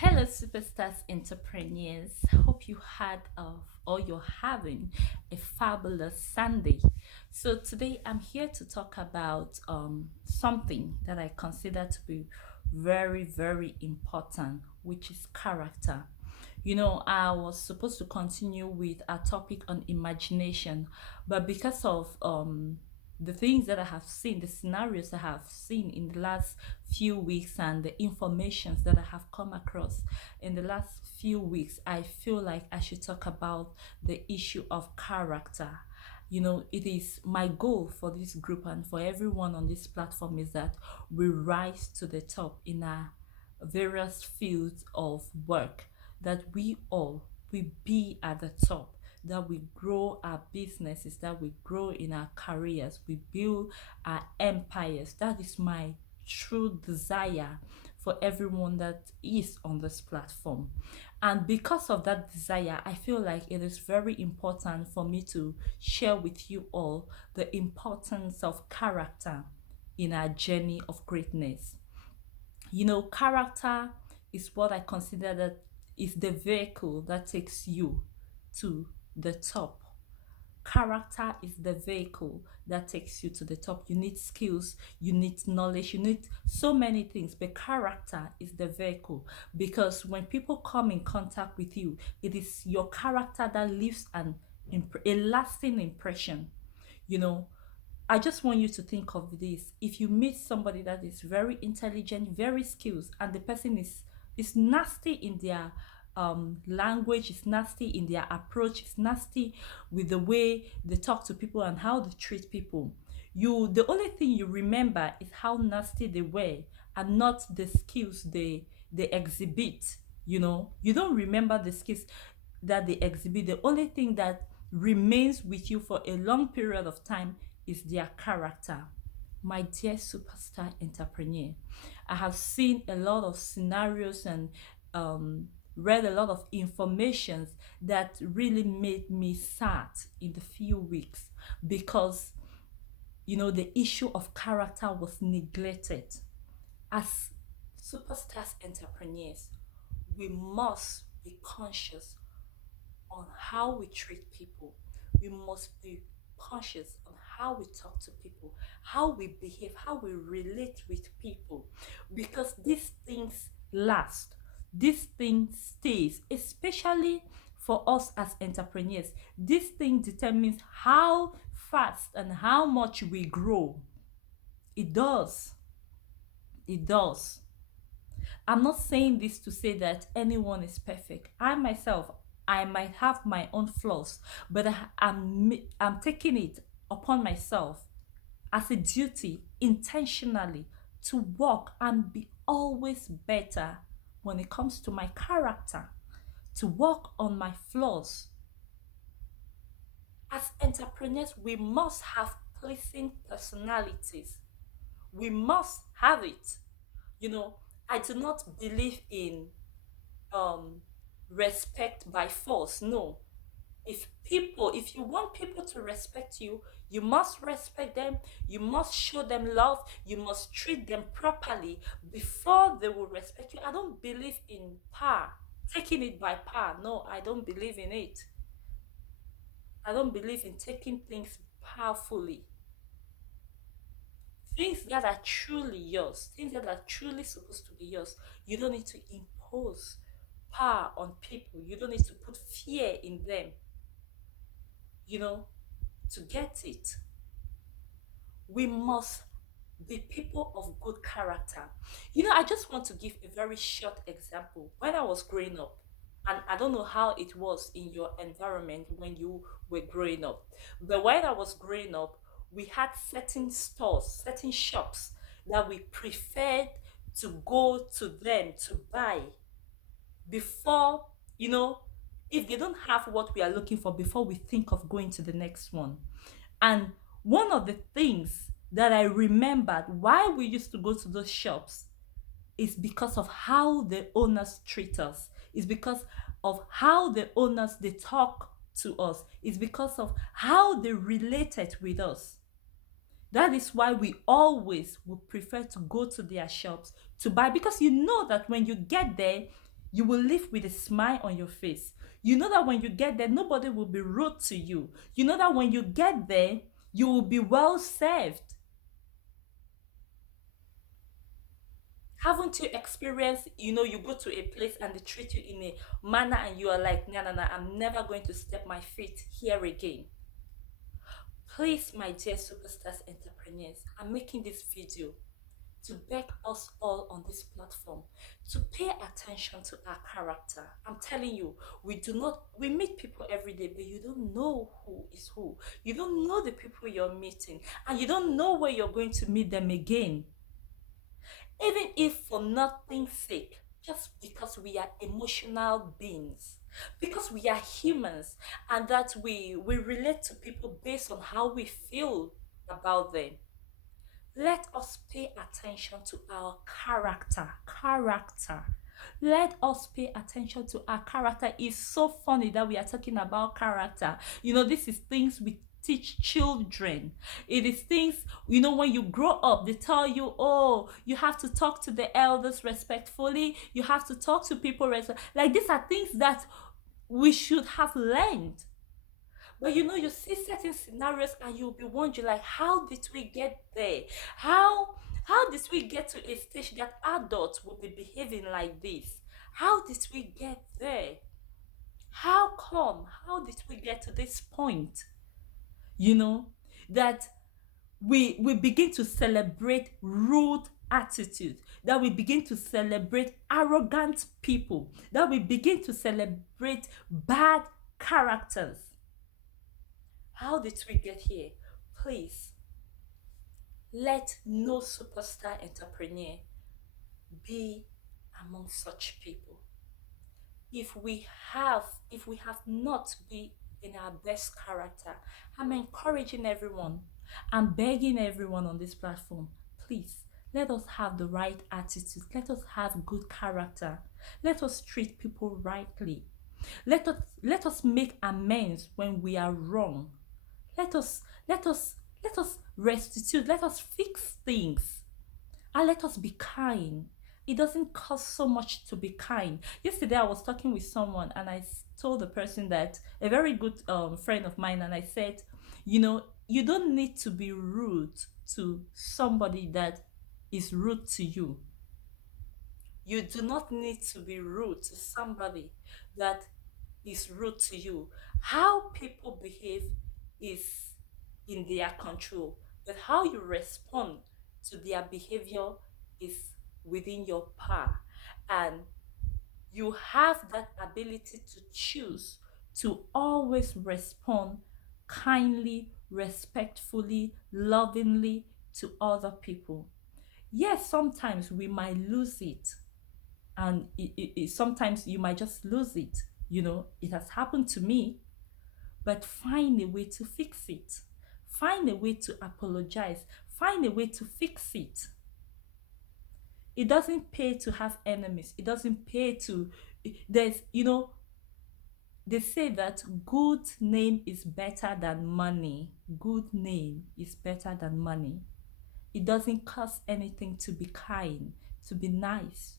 Hello, superstars entrepreneurs. Hope you had or you're having a fabulous Sunday. So today I'm here to talk about something that I consider to be very, very important, which is character. I was supposed to continue with a topic on imagination, but because of the things that I have seen, the scenarios I have seen in the last few weeks, and the informations that I have come across in the last few weeks, I feel like I should talk about the issue of character. It is my goal for this group and for everyone on this platform is that we rise to the top in our various fields of work, that we be at the top, that we grow our businesses, that we grow in our careers, we build our empires. That is my true desire for everyone that is on this platform. And because of that desire, I feel like it is very important for me to share with you all the importance of character in our journey of greatness. Character is what I consider that is the vehicle that takes you to the top. Character is the vehicle that takes you to the top. You need skills, you need knowledge, you need so many things, but character is the vehicle, because when people come in contact with you, it is your character that leaves a lasting impression. You know, I just want you to think of this. If you meet somebody that is very intelligent, very skilled, and the person is nasty in their language, is nasty in their approach, is nasty with the way they talk to people and how they treat people. The only thing you remember is how nasty they were, and not the skills they exhibit. You don't remember the skills that they exhibit. The only thing that remains with you for a long period of time is their character. My dear superstar entrepreneur, I have seen a lot of scenarios and read a lot of informations that really made me sad in the few weeks, because the issue of character was neglected. As superstars entrepreneurs, we must be conscious on how we treat people. We must be conscious on how we talk to people, how we behave, how we relate with people, because these things last. This thing stays, especially for us as entrepreneurs. This thing determines how fast and how much we grow. It does. It does. I'm not saying this to say that anyone is perfect. I myself, I might have my own flaws, but I'm taking it upon myself as a duty intentionally to work and be always better when it comes to my character, to work on my flaws. As entrepreneurs, we must have pleasing personalities. We must have it. You know, I do not believe in um respect by force. No. If you want people to respect you, you must respect them, you must show them love, you must treat them properly before they will respect you. I don't believe in power, taking it by power. No, I don't believe in it. I don't believe in taking things powerfully. Things that are truly yours, things that are truly supposed to be yours, you don't need to impose power on people. You don't need to put fear in them, you know, to get it. We must be people of good character. I just want to give a very short example. When I was growing up, and I don't know how it was in your environment when you were growing up, but when I was growing up, we had certain stores, certain shops that we preferred to go to them to buy before, you know, if they don't have what we are looking for, before we think of going to the next one. And one of the things that I remembered why we used to go to those shops is because of how the owners treat us. It's because of how the owners they talk to us. It's because of how they related with us. That is why we always would prefer to go to their shops to buy, because you know that when you get there, You will live with a smile on your face. You know that when you get there, nobody will be rude to you. You know that when you get there, you will be well served. Haven't you experienced, you go to a place and they treat you in a manner and you are like, no, no, no, I'm never going to step my feet here again. Please, my dear superstars entrepreneurs, I'm making this video to beg us all on this platform to pay attention to our character. I'm telling you, we meet people every day, but you don't know who is who. You don't know the people you're meeting, and you don't know where you're going to meet them again. Even if for nothing's sake, just because we are emotional beings, because we are humans, and that we relate to people based on how we feel about them. Let us pay attention to our character. Character. Let us pay attention to our character. It's so funny that we are talking about character. This is things we teach children. It is things, when you grow up, they tell you, oh, you have to talk to the elders respectfully. You have to talk to people like these are things that we should have learned. But you see certain scenarios and you'll be wondering, like, how did we get there? How did we get to a stage that adults will be behaving like this? How did we get there? How come? How did we get to this point? That we begin to celebrate rude attitude, that we begin to celebrate arrogant people, that we begin to celebrate bad characters. How did we get here? Please, let no superstar entrepreneur be among such people. If we have not been in our best character, I'm encouraging everyone, I'm begging everyone on this platform, please, let us have the right attitude. Let us have good character. Let us treat people rightly. Let us make amends when we are wrong. Let us restitute. Let us fix things. And let us be kind. It doesn't cost so much to be kind. Yesterday I was talking with someone and I told the person, that a very good friend of mine, and I said, you don't need to be rude to somebody that is rude to you. You do not need to be rude to somebody that is rude to you. How people behave is in their control, but how you respond to their behavior is within your power. And you have that ability to choose to always respond kindly, respectfully, lovingly to other people. Yes, sometimes we might lose it, and sometimes you might just lose it. It has happened to me, but find a way to fix it. Find a way to apologize. Find a way to fix it. It doesn't pay to have enemies. It doesn't pay to, they say that good name is better than money. Good name is better than money. It doesn't cost anything to be kind, to be nice,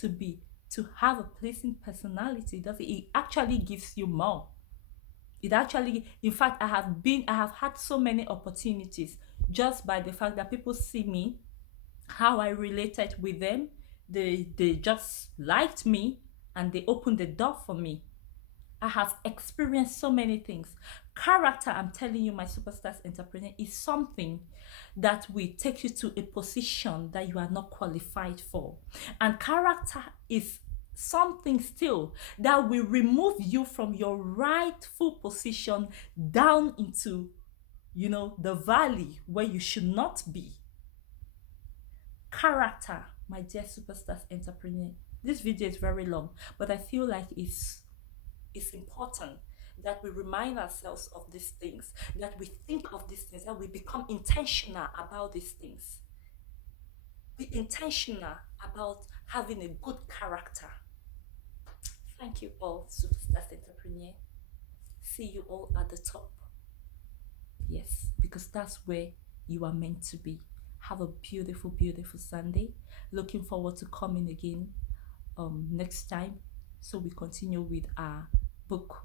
to have a pleasing personality. It actually gives you more. It actually, in fact, I have had so many opportunities just by the fact that people see me, how I related with them. They just liked me and they opened the door for me. I have experienced so many things. Character, I'm telling you, my superstars entrepreneur, is something that will take you to a position that you are not qualified for. And character is something still that will remove you from your rightful position down into, the valley where you should not be. Character, my dear superstars entrepreneur. This video is very long, but I feel like it's important that we remind ourselves of these things, that we think of these things, that we become intentional about these things. Be intentional about having a good character. Thank you all, superstars entrepreneur. See you all at the top. Yes, because that's where you are meant to be. Have a beautiful, beautiful Sunday. Looking forward to coming again next time, so we continue with our book